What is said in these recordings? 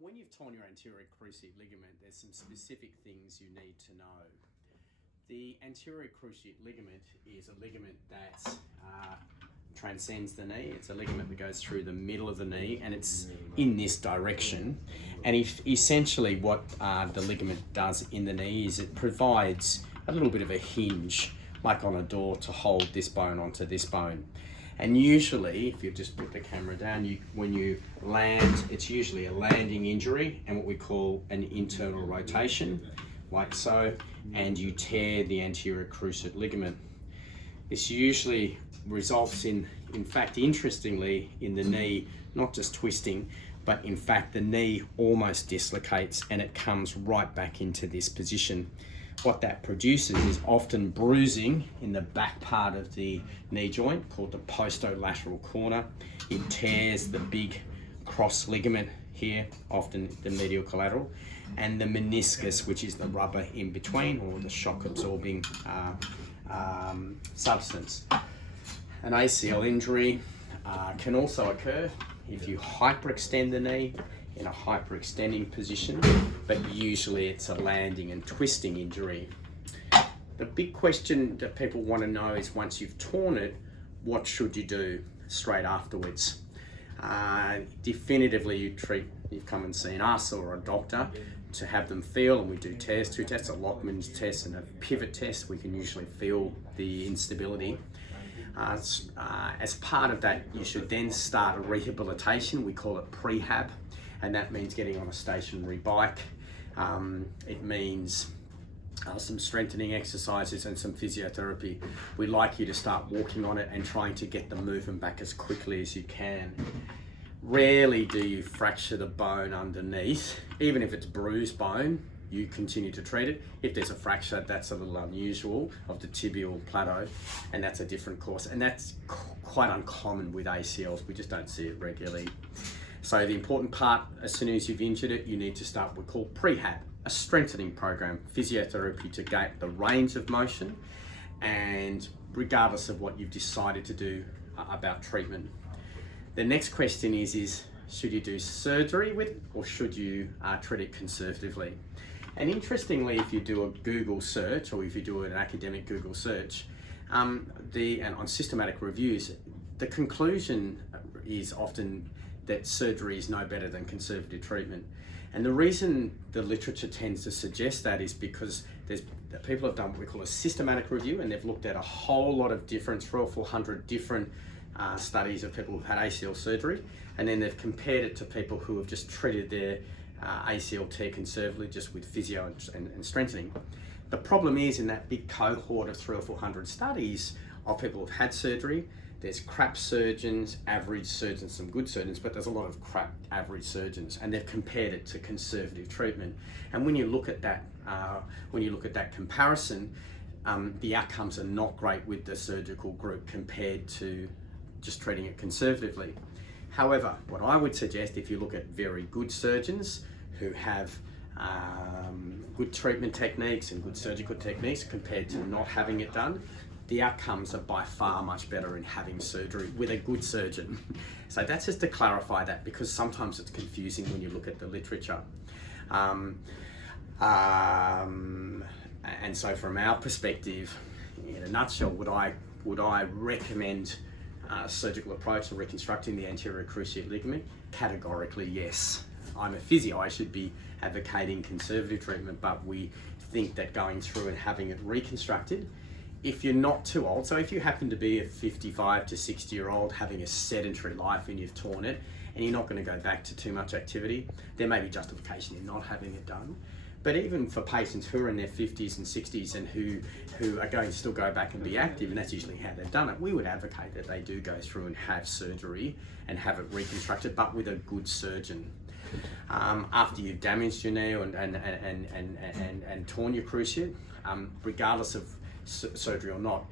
When you've torn your anterior cruciate ligament, there's some specific things you need to know. The anterior cruciate ligament is a ligament that transcends the knee. It's a ligament that goes through the middle of the knee, and it's in this direction. And essentially what the ligament does in the knee is it provides a little bit of a hinge, like on a door, to hold this bone onto this bone. And usually, if you just put the camera down, when you land, it's usually a landing injury and what we call an internal rotation, like so, and you tear the anterior cruciate ligament. This usually results in fact, interestingly, in the knee not just twisting, but in fact the knee almost dislocates and it comes right back into this position. What that produces is often bruising in the back part of the knee joint, called the postolateral corner. It tears the big cross ligament here, often the medial collateral, and the meniscus, which is the rubber in between, or the shock absorbing substance. An ACL injury can also occur if you hyperextend the knee in a hyperextending position, but usually it's a landing and twisting injury. The big question that people want to know is, once you've torn it, what should you do straight afterwards? Definitively, you come and see us or a doctor to have them feel, and we do tests, 2 tests, a Lockman's test and a pivot test. We can usually feel the instability. As part of that, you should then start a rehabilitation. We call it prehab, and that means getting on a stationary bike. It means some strengthening exercises and some physiotherapy. We like you to start walking on it and trying to get the movement back as quickly as you can. Rarely do you fracture the bone underneath. Even if it's bruised bone, you continue to treat it. If there's a fracture, that's a little unusual, of the tibial plateau, and that's a different course. And that's quite uncommon with ACLs. We just don't see it regularly. So the important part, as soon as you've injured it, you need to start what we call prehab, a strengthening program, physiotherapy to get the range of motion, and regardless of what you've decided to do about treatment. The next question is should you do surgery with it, or should you treat it conservatively? And interestingly, if you do a Google search, or if you do an academic Google search, and on systematic reviews, the conclusion is often that surgery is no better than conservative treatment. And the reason the literature tends to suggest that is because people have done what we call a systematic review, and they've looked at a whole lot of different, 300 or 400 different studies of people who've had ACL surgery, and then they've compared it to people who have just treated their ACL tear conservatively, just with physio and strengthening. The problem is, in that big cohort of 300 or 400 studies of people who've had surgery, there's crap surgeons, average surgeons, some good surgeons, but there's a lot of crap average surgeons, and they've compared it to conservative treatment. And when you look at that, comparison, the outcomes are not great with the surgical group compared to just treating it conservatively. However, what I would suggest, if you look at very good surgeons who have good treatment techniques and good surgical techniques compared to not having it done, the outcomes are by far much better in having surgery with a good surgeon. So that's just to clarify that, because sometimes it's confusing when you look at the literature. And so from our perspective, in a nutshell, would I recommend a surgical approach to reconstructing the anterior cruciate ligament? Categorically, yes. I'm a physio, I should be advocating conservative treatment, but we think that going through and having it reconstructed, if you're not too old, so if you happen to be a 55 to 60 year old having a sedentary life and you've torn it and you're not going to go back to too much activity, there may be justification in not having it done. But even for patients who are in their 50s and 60s and who are going to still go back and be active, and that's usually how they've done it, we would advocate that they do go through and have surgery and have it reconstructed, but with a good surgeon. After you've damaged your knee and torn your cruciate, regardless of surgery or not,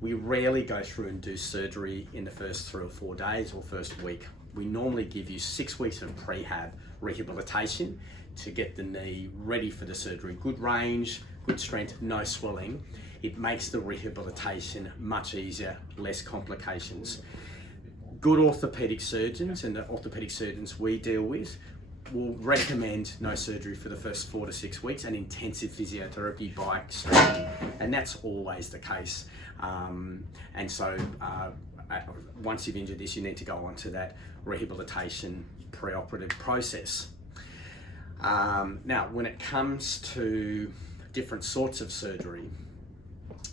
we rarely go through and do surgery in the first 3 or 4 days or first week. We normally give you 6 weeks of prehab rehabilitation to get the knee ready for the surgery. Good range, good strength, no swelling. It makes the rehabilitation much easier, less complications. Good orthopedic surgeons, and the orthopedic surgeons we deal with, will recommend no surgery for the first 4 to 6 weeks and intensive physiotherapy by extremity, and that's always the case. And so once you've injured this, you need to go on to that rehabilitation preoperative process. Now, when it comes to different sorts of surgery,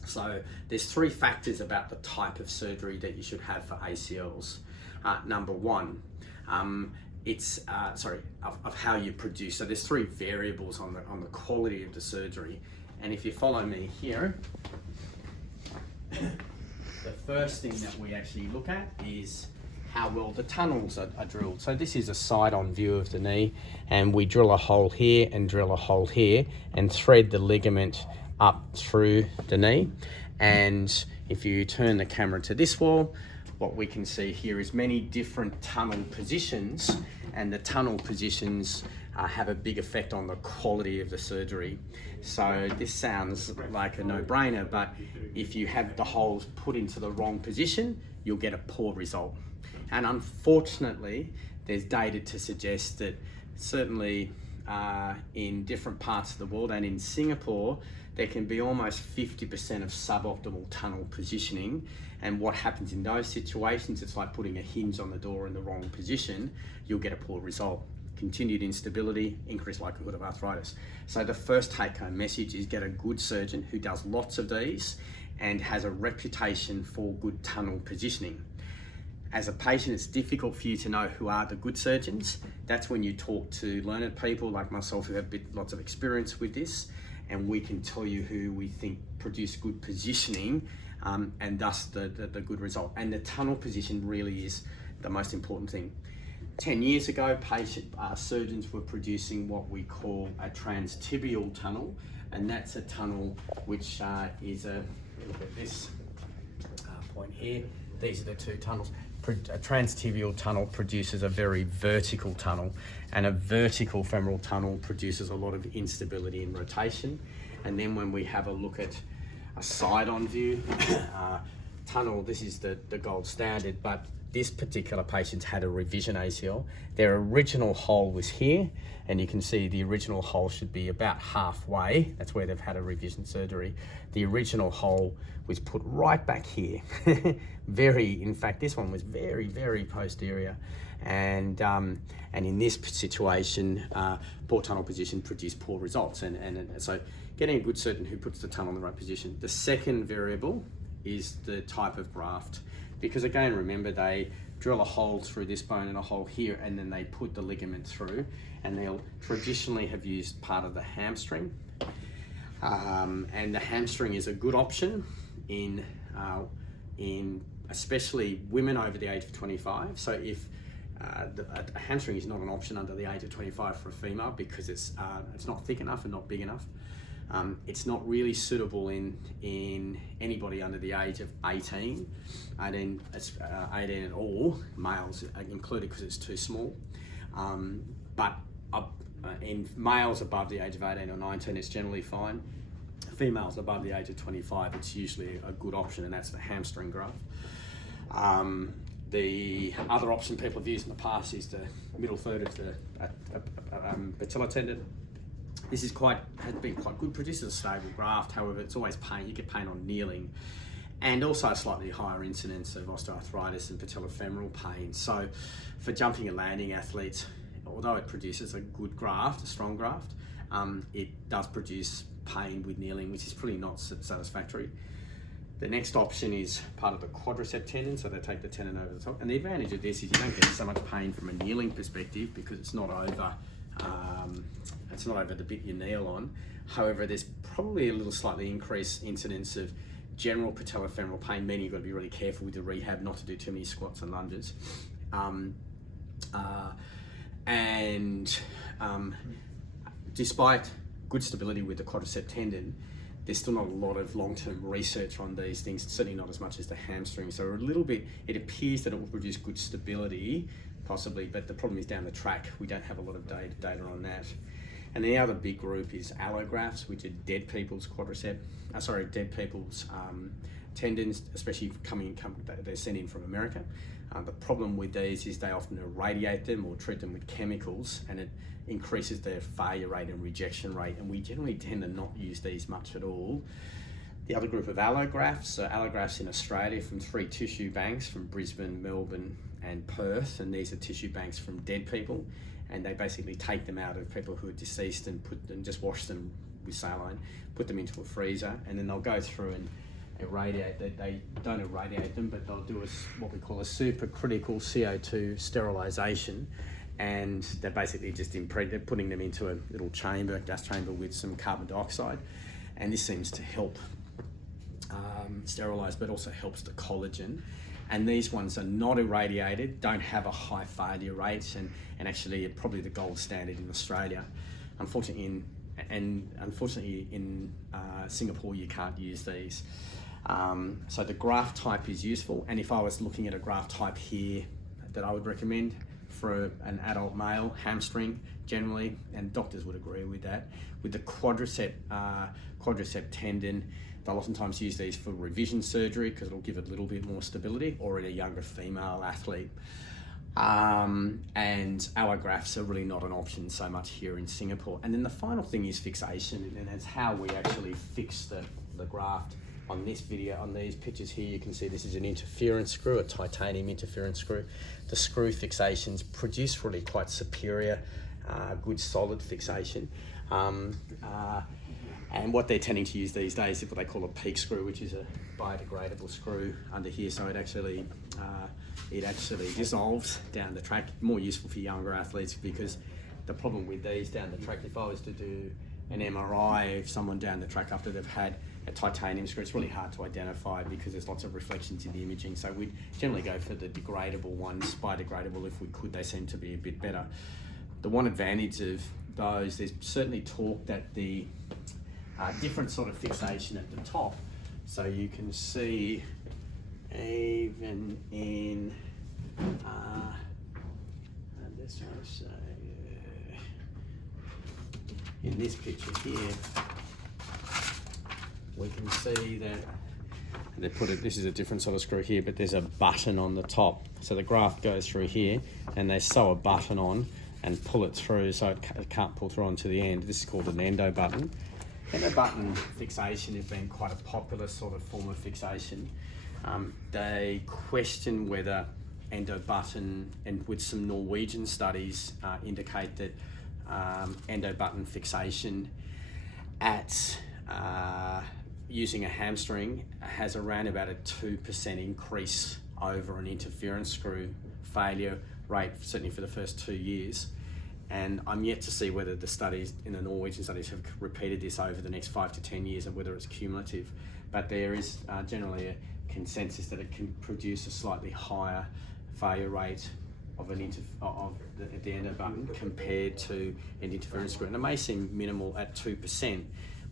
so there's 3 factors about the type of surgery that you should have for ACLs. Number one, it's of how you produce. So there's 3 variables on the quality of the surgery. And if you follow me here, the first thing that we actually look at is how well the tunnels are drilled. So this is a side-on view of the knee, and we drill a hole here and drill a hole here and thread the ligament up through the knee. And if you turn the camera to this wall, what we can see here is many different tunnel positions, and the tunnel positions have a big effect on the quality of the surgery. So this sounds like a no-brainer, but if you have the holes put into the wrong position, you'll get a poor result. And unfortunately, there's data to suggest that certainly in different parts of the world and in Singapore, there can be almost 50% of suboptimal tunnel positioning. And what happens in those situations, it's like putting a hinge on the door in the wrong position, you'll get a poor result. Continued instability, increased likelihood of arthritis. So the first take-home message is get a good surgeon who does lots of these and has a reputation for good tunnel positioning. As a patient, it's difficult for you to know who are the good surgeons. That's when you talk to learned people like myself who have lots of experience with this, and we can tell you who we think produce good positioning and thus the good result. And the tunnel position really is the most important thing. 10 years ago, surgeons were producing what we call a trans-tibial tunnel, and that's a tunnel which is look at this point here. These are the 2 tunnels. A trans-tibial tunnel produces a very vertical tunnel, and a vertical femoral tunnel produces a lot of instability and rotation. And then when we have a look at a side-on view tunnel, this is the gold standard, but this particular patient had a revision ACL. Their original hole was here, and you can see the original hole should be about halfway. That's where they've had a revision surgery. The original hole was put right back here. In fact, this one was very, very posterior. And in this situation, poor tunnel position produced poor results. And so getting a good surgeon who puts the tunnel in the right position. The second variable is the type of graft. Because again, remember, they drill a hole through this bone and a hole here, and then they put the ligament through, and they'll traditionally have used part of the hamstring. And the hamstring is a good option in especially women over the age of 25. So if a hamstring is not an option under the age of 25 for a female because it's not thick enough and not big enough. It's not really suitable in anybody under the age of 18 at all, males included, because it's too small. But in males above the age of 18 or 19, it's generally fine. Females above the age of 25, it's usually a good option, and that's the hamstring graft. The other option people have used in the past is the middle third of the patella tendon. This has been quite good, produces a stable graft. However, it's always pain. You get pain on kneeling, and also a slightly higher incidence of osteoarthritis and patellofemoral pain. So for jumping and landing athletes, although it produces a good graft, a strong graft, it does produce pain with kneeling, which is pretty not satisfactory. The next option is part of the quadricep tendon, so they take the tendon over the top. And the advantage of this is you don't get so much pain from a kneeling perspective because it's not over the bit you kneel on. However, there's probably a little slightly increased incidence of general patellofemoral pain, meaning you've got to be really careful with the rehab not to do too many squats and lunges. Despite good stability with the quadricep tendon, there's still not a lot of long-term research on these things, certainly not as much as the hamstring. So a little bit, it appears that it will produce good stability, possibly, but the problem is down the track, we don't have a lot of data on that. And the other big group is allografts, which are dead people's tendons, especially they're sent in from America. The problem with these is they often irradiate them or treat them with chemicals, and it increases their failure rate and rejection rate, and we generally tend to not use these much at all. The other group of allografts, so allografts in Australia from 3 tissue banks from Brisbane, Melbourne and Perth, and these are tissue banks from dead people, and they basically take them out of people who are deceased and just wash them with saline, put them into a freezer, and then they'll go through and irradiate. They don't irradiate them, but they'll do what we call a supercritical CO2 sterilization, and they're basically just they're putting them into a little gas chamber with some carbon dioxide, and this seems to help sterilize, but also helps the collagen. And these ones are not irradiated, don't have a high failure rate, and actually are probably the gold standard in Australia. Unfortunately in Singapore you can't use these. So the graft type is useful, and if I was looking at a graft type here that I would recommend for an adult male, hamstring generally, and doctors would agree with that. With the quadricep tendon, they'll oftentimes use these for revision surgery because it'll give it a little bit more stability, or in a younger female athlete. And allografts are really not an option so much here in Singapore. And then the final thing is fixation, and that's how we actually fix the graft. On this video, on these pictures here, you can see this is an interference screw, a titanium interference screw. The screw fixations produce really quite superior, good solid fixation. And what they're tending to use these days is what they call a peak screw, which is a biodegradable screw under here. So it actually dissolves down the track. More useful for younger athletes, because the problem with these down the track, if I was to do an MRI of someone down the track after they've had a titanium screw, it's really hard to identify because there's lots of reflections in the imaging. So we'd generally go for the degradable ones, biodegradable if we could. They seem to be a bit better. The one advantage of those, there's certainly talk that the different sort of fixation at the top. So you can see even in, in this picture here, we can see that they put it, this is a different sort of screw here, but there's a button on the top. So the graft goes through here and they sew a button on and pull it through so it can't pull through onto the end. This is called an endo button. Endo button fixation has been quite a popular sort of form of fixation. They question whether endo button, and with some Norwegian studies indicate that endo button fixation at using a hamstring has around about a 2% increase over an interference screw failure rate, certainly for the first 2 years. And I'm yet to see whether the studies, in the Norwegian studies, have repeated this over the next 5 to 10 years and whether it's cumulative. But there is generally a consensus that it can produce a slightly higher failure rate of the endo button compared to an interference screw. And it may seem minimal at 2%,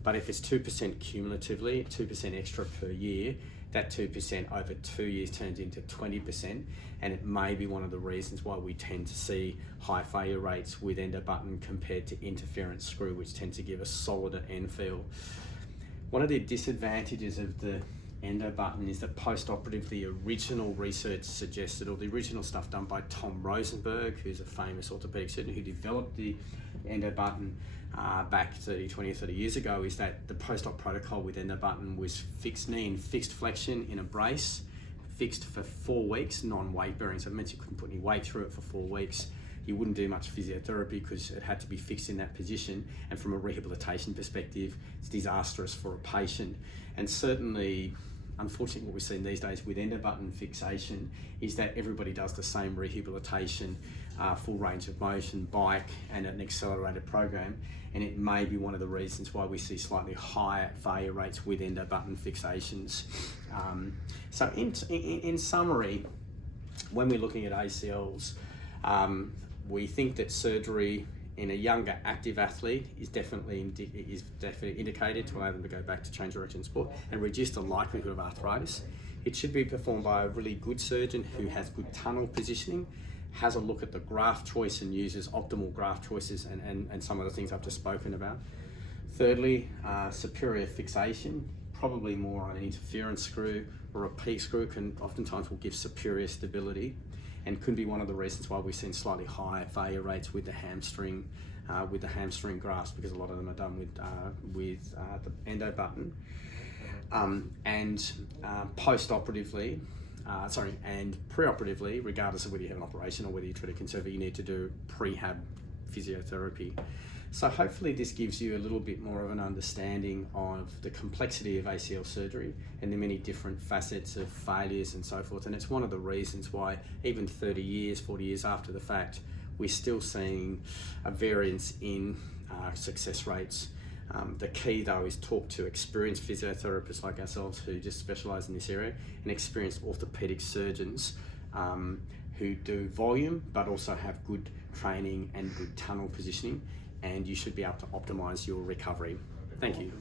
but if it's 2% cumulatively, 2% extra per year, that 2% over 2 years turns into 20%, and it may be one of the reasons why we tend to see high failure rates with endo button compared to interference screw, which tend to give a solider end feel. One of the disadvantages of the endo button is that post-operative, the original research suggested, or the original stuff done by Tom Rosenberg, who's a famous orthopedic surgeon who developed the endo button back 20 or 30 years ago, is that the post-op protocol with endo button was fixed knee and fixed flexion in a brace, fixed for 4 weeks, non-weight bearing. So it meant you couldn't put any weight through it for 4 weeks. You wouldn't do much physiotherapy because it had to be fixed in that position. And from a rehabilitation perspective, it's disastrous for a patient. And certainly, unfortunately, what we're seeing these days with endo button fixation is that everybody does the same rehabilitation, full range of motion, bike, and an accelerated program. And it may be one of the reasons why we see slightly higher failure rates with endo button fixations. So in summary, when we're looking at ACLs, we think that surgery in a younger active athlete is definitely indicated to allow them to go back to change direction in sport and reduce the likelihood of arthritis. It should be performed by a really good surgeon who has good tunnel positioning, has a look at the graft choice and uses optimal graft choices and some of the things I've just spoken about. Thirdly, superior fixation, probably more on an interference screw or a peak screw, oftentimes will give superior stability. and could be one of the reasons why we've seen slightly higher failure rates with the hamstring grafts, because a lot of them are done with the endo button. And post-operatively, and pre-operatively, regardless of whether you have an operation or whether you treat a conservative, you need to do prehab physiotherapy. So hopefully this gives you a little bit more of an understanding of the complexity of ACL surgery and the many different facets of failures and so forth. And it's one of the reasons why even 30 years, 40 years after the fact, we're still seeing a variance in success rates. The key though is talk to experienced physiotherapists like ourselves who just specialise in this area, and experienced orthopaedic surgeons who do volume but also have good training and good tunnel positioning, and you should be able to optimise your recovery. Thank you.